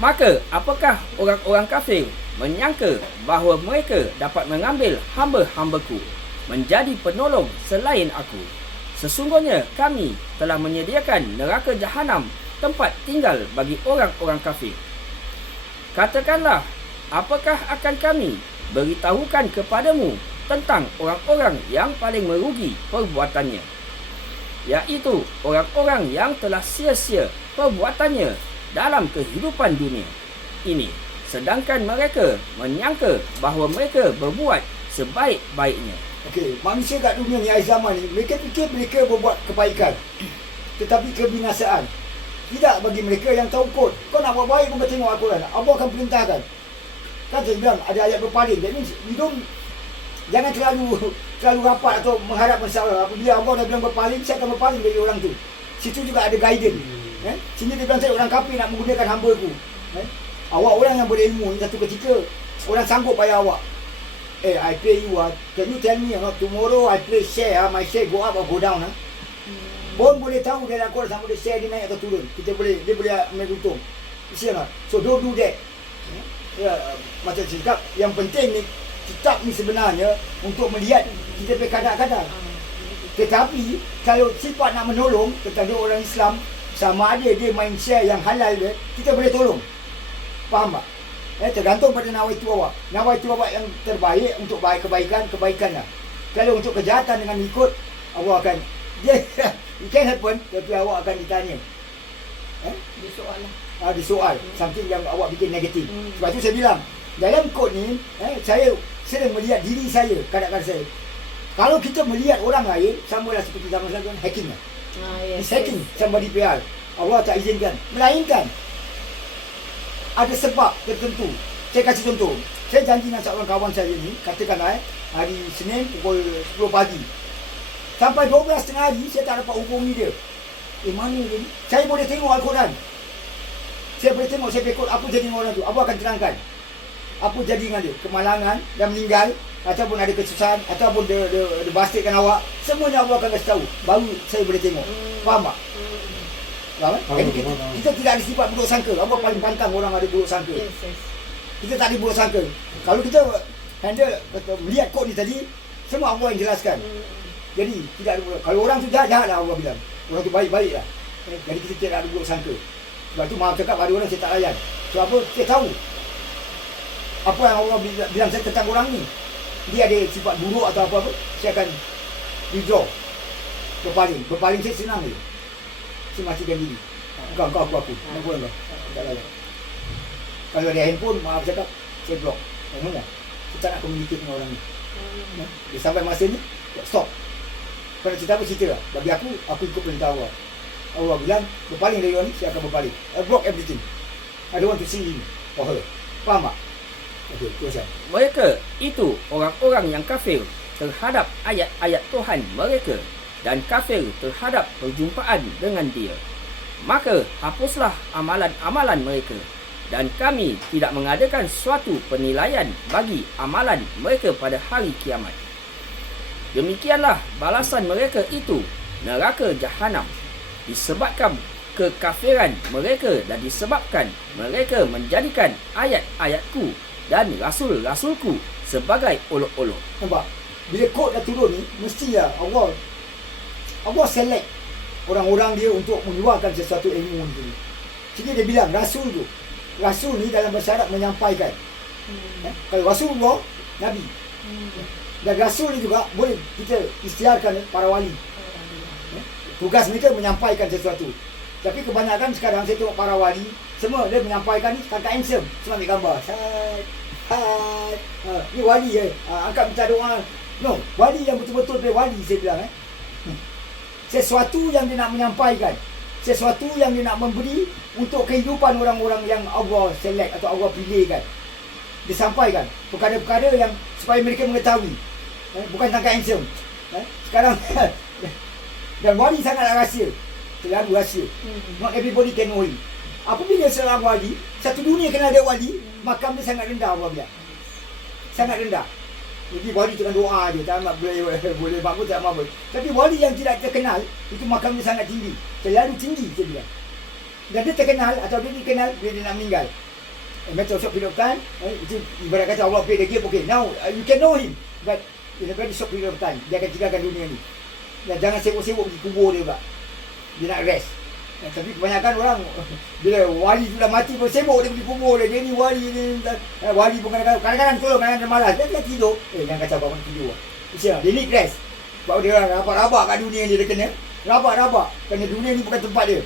Maka apakah orang-orang kafir menyangka bahawa mereka dapat mengambil hamba-hambaku menjadi penolong selain aku? Sesungguhnya kami telah menyediakan neraka jahanam tempat tinggal bagi orang-orang kafir. Katakanlah, apakah akan kami beritahukan kepadamu tentang orang-orang yang paling merugi perbuatannya, iaitu orang-orang yang telah sia-sia perbuatannya dalam kehidupan dunia ini, sedangkan mereka menyangka bahawa mereka berbuat sebaik-baiknya. Okey, manusia kat dunia ni akhir zaman ni, mereka fikir mereka berbuat kebaikan, tetapi kebinasaan tidak bagi mereka yang tahu kod. Kau nak buat baik pun kau tengok Al-Quran, Allah akan perintahkan. Kan saya bilang ada ayat berpaling. That means jangan terlalu rapat atau mengharap masalah. Apabila Allah dah bilang berpaling, saya akan berpaling dari orang tu. Situ juga ada guidance. Sini dia bilang saya orang kafir nak menggunakan hamba-ku. Awak orang yang berilmu, satu ketika orang sanggup bayar awak. I pay you, can you tell me, tomorrow I play share, my share go up or go down. Pun boleh tahu dalam Quran sama dia share dia naik atau turun. Dia boleh ambil untung. You see or not? So don't do that. Macam saya cakap, yang penting ni kitab ni sebenarnya untuk melihat kita punya kadar-kadar. Tetapi kalau sifat nak menolong tentang orang Islam, sama ada dia main share yang halal dia, kita boleh tolong. Faham tak? Tergantung pada nawaitu awak. Nawaitu awak yang terbaik untuk kebaikan lah. Kalau untuk kejahatan dengan ikut, awak akan it can happen, tapi awak akan ditanya. Disoal lah. Disoal something yang awak bikin negatif. Sebab tu saya bilang dalam kod ni, saya sering melihat diri saya, kadang-kadang saya. Kalau kita melihat orang lain, sama lah seperti zaman sekarang, hacking lah. Yes, hacking somebody PR. Allah tak izinkan. Melainkan ada sebab tertentu. Saya kasih contoh. Saya janji dengan seorang kawan saya ni, katakanlah hari Senin pukul 10 pagi. Sampai 12 tengah hari, saya tak dapat hubungi dia. Mana dia ni? Saya boleh tengok Al-Quran. Saya boleh tengok, saya rekod apa jadi dengan orang tu. Apa akan terangkan apa jadi dengan dia. Kemalangan, dah meninggal, ataupun ada kesusahan, ataupun dia bastidkan awak. Semuanya Allah akan kasih tahu. Baru saya boleh tengok. Faham tak? Faham tak? Jadi kita tidak ada sifat buruk sangka. Allah paling pantang orang ada buruk sangka. Kita tak ada buruk sangka. Kalau kita handle, melihat kod ni tadi, semua Allah yang jelaskan. Jadi tidak ada buruk. Kalau orang tu jahat lah Allah bilang. Orang tu baik-baik lah. Jadi kita tidak ada buruk sangka. Sebab tu maaf cakap ada orang saya tak layan. Sebab apa? Saya tahu apa yang Allah bilang saya tentang orang ni. Dia ada sifat buruk atau apa-apa, saya akan withdraw. Berpaling saya senang je. Saya matikan diri. Kau aku. Nak buat kau. Tak layan. Kalau ada handphone, maaf cakap, saya block. Saya tak nak communicate dengan orang ni. Dia sampai masa ni, stop. Kau nak cerita apa, cerita lah. Bagi aku ikut perintah Allah. Allah bilang, berpaling dari orang ni, saya akan berpaling. I block everything. I don't want to see him or her. Faham tak? Okey, teruskan. Mereka itu orang-orang yang kafir terhadap ayat-ayat Tuhan mereka dan kafir terhadap perjumpaan dengan dia. Maka hapuslah amalan-amalan mereka, dan kami tidak mengadakan suatu penilaian bagi amalan mereka pada hari kiamat. Demikianlah balasan mereka itu, neraka jahanam, disebabkan kekafiran mereka dan disebabkan mereka menjadikan ayat-ayatku dan rasul-rasulku sebagai olok-olok. Nampak? Bila kod dah turun ni, mestilah Allah select orang-orang dia untuk mengeluarkan sesuatu ilmu ni. Jadi dia bilang rasul ni dalam bahasa Arab menyampaikan. Kalau Rasulullah, Nabi. Dan rasul ni juga boleh kita istiharkan para wali. Tugas mereka menyampaikan sesuatu. Tapi kebanyakan sekarang saya tengok para wali, semua dia menyampaikan ni tangkap handsome. Semua ambil gambar. Hai. Ni wali angkat minta doa. No, wali yang betul-betul dia wali, saya bilang sesuatu yang dia nak menyampaikan, sesuatu yang dia nak memberi untuk kehidupan orang-orang yang Allah select atau Allah pilihkan. Dia sampaikan perkara-perkara yang supaya mereka mengetahui. Bukan tangkap handsome. Sekarang dan wali sangat rahsia. Terlalu rahsia. Not everybody can know him. Apabila seorang wali, satu dunia kenal dia wali, makam dia sangat rendah, Allah bilang. Sangat rendah. Jadi wali tengah doa je, tak nak boleh bangun, tak apa. Tapi wali yang tidak terkenal, itu makam dia sangat tinggi. Terlalu tinggi, saya bilang. Dan dia terkenal atau dia dikenal bila dia nak meninggal. a matter of short period of time. Itu ibarat kata Allah play the game. Okay, now you can know him, but in a very short period of time dia akan tinggalkan dunia ni. Dan jangan sibuk-sibuk pergi kubur dia pula. Dia nak rest. Tapi kebanyakan orang bila wali tu dah mati pun sibuk dia pergi kubur dia. Dia ni wali ni. Wali pun kadang-kadang tolong, kadang-kadang malas. Dia tidur. Jangan kacau bangun tidur. Dia need rest. Sebab dia rabak-rabak kat dunia ni dia kena. Rabak-rabak. Kerana dunia ni bukan tempat dia.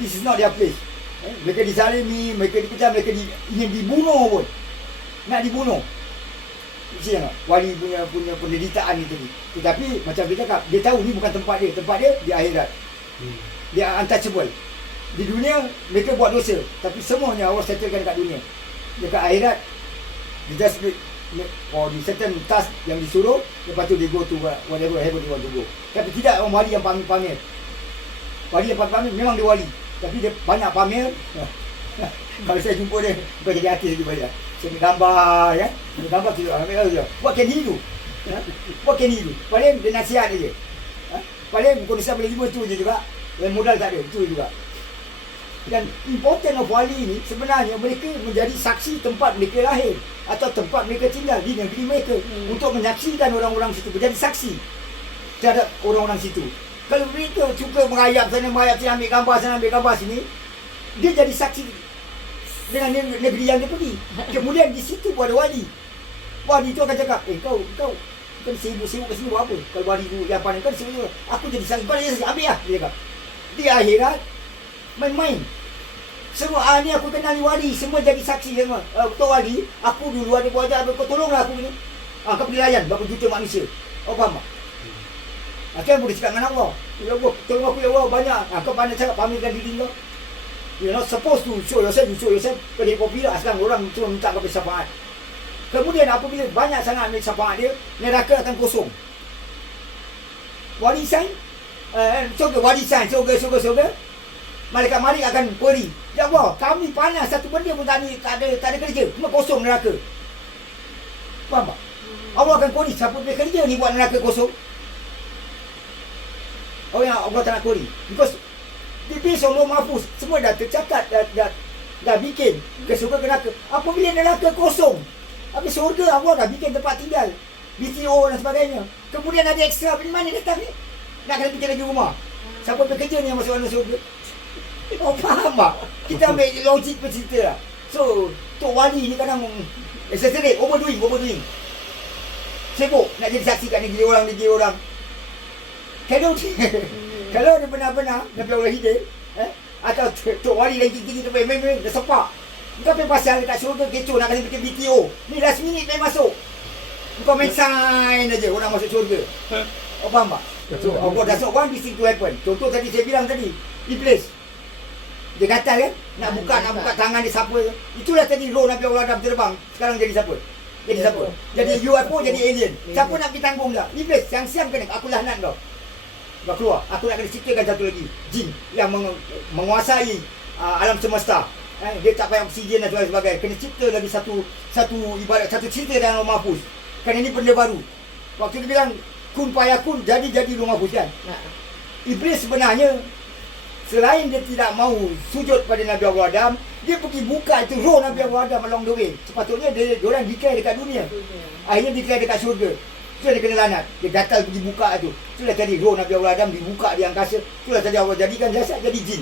This is not their place. Mereka dizalimi, mereka dikejam, mereka ingin dibunuh pun. Nak dibunuh. Wali punya penderitaan ni tadi. Tetapi macam dia cakap, dia tahu ni bukan tempat dia. Tempat dia di akhirat. Dia untouchable. Di dunia mereka buat dosa, tapi semuanya Allah settlekan kat dunia. Dekat akhirat dia just for the certain task yang disuruh, lepas tu dia go to whatever heaven they want to go. Tapi tidak orang wali yang pamer. Wali yang pamer memang dia wali, tapi dia banyak pamer. Kalau saya jumpa dia, bukan jadi artis lagi banyak. Saya ambil gambar, ya. Ambil gambar tu, ambil tu. What can he do? What can he do? Paling dia nasihat dia. Paling kondisi boleh 5 tu je juga. Dan modal tak ada, itu juga. Dan important of wali ni sebenarnya mereka menjadi saksi tempat mereka lahir atau tempat mereka tinggal di negeri mereka, untuk menyaksikan orang-orang situ, menjadi saksi terhadap orang-orang situ. Kalau mereka suka merayap sana, merayap sini, ambil gambar sana, ambil gambar sini, dia jadi saksi dengan negeri yang dia pergi. Kemudian di situ pun ada wali. Wali tu akan cakap, kau kan sibuk-sibuk ke sini buat apa? Kalau wali tu yang pandai kan sibuk, aku jadi saksi, kau jadi saksi, ambil lah. Dia cakap. Di akhirat main-main. Semua ni aku kenal ni wali, semua jadi saksi semua. Betul wali, aku dulu ada buat apa, kau tolonglah aku ni. Kau pergi layan berapa juta manusia. Oh faham tak? Kan boleh cakap dengan Allah. Ya Allah, tolong aku ya Allah banyak. Kau pandai cakap, pamerkan diri kau. You're not supposed to show yourself, you show yourself. Kau jadi popular sekarang, orang cuma minta kau bersyafaat. Kemudian apabila banyak sangat ambil syafaat dia, neraka akan kosong. Wali sign, surga, wali sign, surga. Malaikat mari akan query, ya Allah, kami panas satu benda pun tak ada kerja, cuma kosong neraka. Faham tak? Allah akan query, siapa punya kerja ni buat neraka kosong? Oh yang Allah tak nak query, because di based on Allah Mahfuz, semua dah tercatat, dah bikin ke surga ke neraka. Apabila neraka kosong, habis surga Allah dah bikin tempat tinggal, BTO dan sebagainya. Kemudian ada ekstra, dari mana datang ni? Nak kena bikin lagi rumah. Siapa bekerja ni yang masuk dalam surga? Oh faham tak? Kita ambil logik bercerita lah. So, Tok Wali ni kadang exaggerate, overdoing. Sibuk nak jadi saksi kat negeri orang. Kalau dia benar-benar Nabi Allah Hidayah, atau Tok Wali lagi tinggi tu main dah sepak. Bukan main pasal dekat syurga kecoh nak kena bikin BTO. Ni last minute main masuk. Bukan main sign aja orang masuk syurga. Oh faham tak? So Allah dah one this thing to happen. Contoh tadi saya bilang tadi, Iblis. Dia gatal kan? Nak buka tangan dia siapa. Itulah tadi roh Nabi Allah Adam terbang. Sekarang jadi siapa? Jadi siapa? Jadi UFO, jadi alien. Siapa nak pergi tanggung dah? Iblis, yang siang kena. Aku laknat kau. Kau keluar. Aku nak kena ciptakan satu lagi. Jin yang menguasai alam semesta. Dia tak payah oksigen dan sebagainya. Kena cipta lagi satu ibarat, satu cerita dalam Lauh Mahfuz. Kerana ini benda baru. Waktu dia bilang kun fayakun, jadi Lauh Mahfuz kan. Iblis sebenarnya, selain dia tidak mau sujud pada Nabi Allah Adam, dia pergi buka itu roh Nabi Allah Adam along the way. Sepatutnya dia orang declare dekat dunia. Akhirnya declare dekat syurga. So dia kena lanat. Dia gatal pergi buka tu. Itulah tadi roh Nabi Allah Adam dibuka di angkasa. Itulah tadi Allah jadikan jasad jadi jin.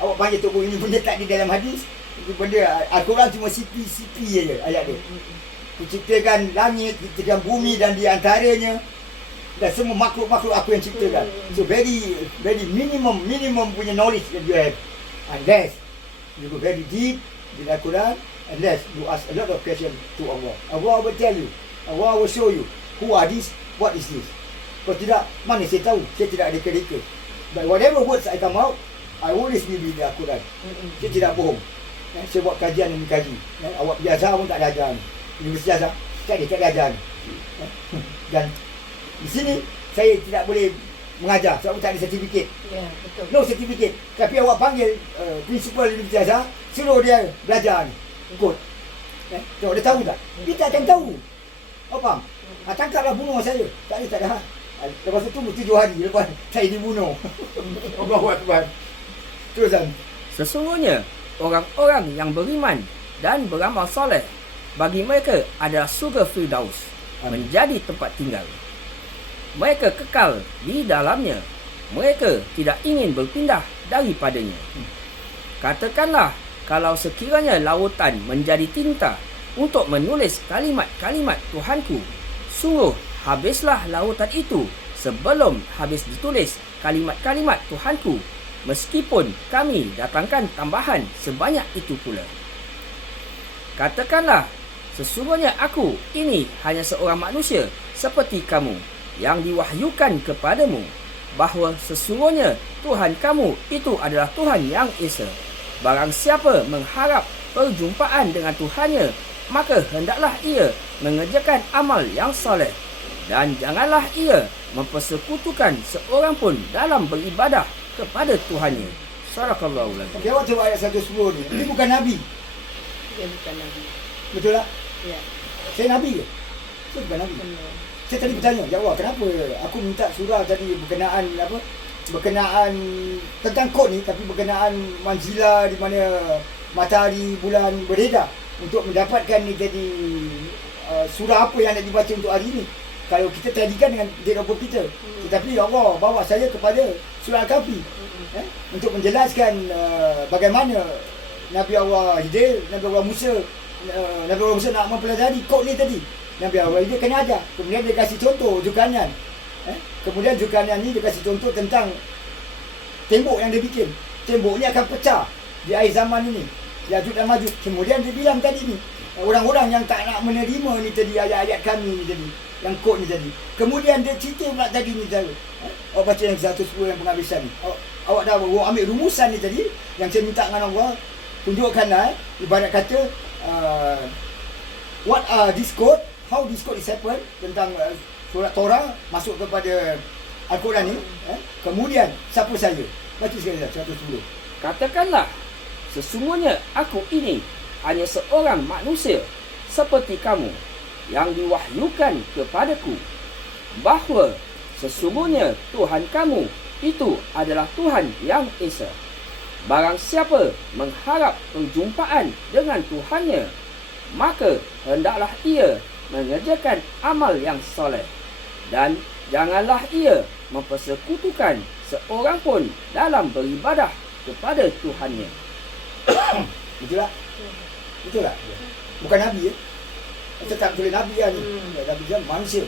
Awak panggil tu ini benda tak di dalam hadis. Itu benda Al-Quran cuma sipi-sipi je ayat dia. Kuciptakan langit, kuciptakan bumi dan di antaranya. Dan semua makhluk-makhluk aku yang ciptakan. So very minimum punya knowledge that you have. Unless you go very deep in Al-Quran, unless you ask a lot of questions to Allah. Allah will tell you, Allah will show you, who are this, what is this. Kalau tidak, mana saya tahu, saya tidak ada reka-reka. But whatever words I come out, I always will be the Al-Quran. Saya tidak bohong. Saya buat kajian demi kaji. Awak pergi azhar pun tak ada ajar ni. Universiti Azhar, tak ada ajar ni. Dan di sini saya tidak boleh mengajar sebab tak ada sertifikat. Ya, betul. No sertifikat. Tapi awak panggil principal Universiti Azhar, suruh dia belajar ni. Kod. Tengok dia tahu tak? Dia tak akan tahu. Awak faham? Tangkaplah bunuh saya. Tak ada. Lepas tu 7 hari lepas saya dibunuh. Allahu Akbar. Terusan. Sesungguhnya orang-orang yang beriman dan beramal soleh, bagi mereka adalah surga Firdaus, menjadi tempat tinggal. Mereka kekal di dalamnya. Mereka tidak ingin berpindah daripadanya. Katakanlah, kalau sekiranya lautan menjadi tinta untuk menulis kalimat-kalimat Tuhanku, sungguh habislah lautan itu sebelum habis ditulis kalimat-kalimat Tuhanku, meskipun kami datangkan tambahan sebanyak itu pula. Katakanlah, sesungguhnya aku ini hanya seorang manusia seperti kamu yang diwahyukan kepadamu, bahawa sesungguhnya Tuhan kamu itu adalah Tuhan yang Esa. Barang siapa mengharap perjumpaan dengan Tuhannya, maka hendaklah ia mengerjakan amal yang soleh, dan janganlah ia mempersekutukan seorang pun dalam beribadah kepada Tuhannya. Sadaqallahul azim. Okey, awak tengok ayat 110 ni. Ini bukan Nabi. Dia bukan Nabi. Betul tak? Ya. Saya Nabi ke? Saya bukan Nabi. Benar. Saya tadi bertanya, ya Allah, kenapa aku minta surah tadi berkenaan apa? Berkenaan tentang kod ni, tapi berkenaan manzilah di mana matahari, bulan beredar untuk mendapatkan ni jadi surah apa yang nak dibaca untuk hari ni. Kalau kita tadikan dengan date of birth kita. Tetapi ya Allah bawa saya kepada surah Al-Kahfi untuk menjelaskan bagaimana Nabi Allah Hidir, Nabi Allah Musa nak mempelajari kod ni tadi. Nabi Allah Hidir kena ajar. Kemudian dia kasih contoh Zulkarnain. Kemudian Zulkarnain ni dia kasih contoh tentang tembok yang dia bikin. Tembok ni akan pecah di akhir zaman ini. Ya'juj dan Ma'juj. Kemudian dia bilang tadi ni, orang-orang yang tak nak menerima ni tadi ayat-ayat kami ni tadi, yang kod ni tadi. Kemudian dia cerita pula tadi ni tadi. Awak baca yang 110 yang penghabisan ni. Awak dah ambil rumusan ni tadi yang saya minta dengan Allah. Tunjukkanlah ibarat kata what are this code, how this code is happened tentang surat Torah masuk kepada Al-Quran ni. Kemudian siapa saya? Baca sekali dah 110. Katakanlah, sesungguhnya aku ini hanya seorang manusia seperti kamu yang diwahyukan kepadaku, bahawa sesungguhnya Tuhan kamu itu adalah Tuhan yang Esa. Barang siapa mengharap perjumpaan dengan Tuhannya, maka hendaklah ia mengerjakan amal yang soleh, dan janganlah ia mempersekutukan seorang pun dalam beribadah kepada Tuhannya. Betul tak? Betul tak? Bukan Nabi ya? Kita tak tulis Nabi kan? Nabi kan manusia.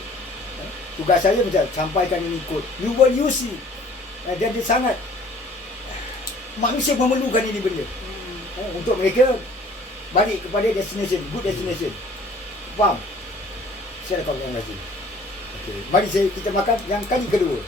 Tugas saya macam sampaikan ini kod. You will use it. Dan dia sangat manusia memerlukan ini benda. Untuk mereka balik kepada destination, good destination. Faham? Saya rekam yang lagi. Okay. Mari kita makan yang kali kedua.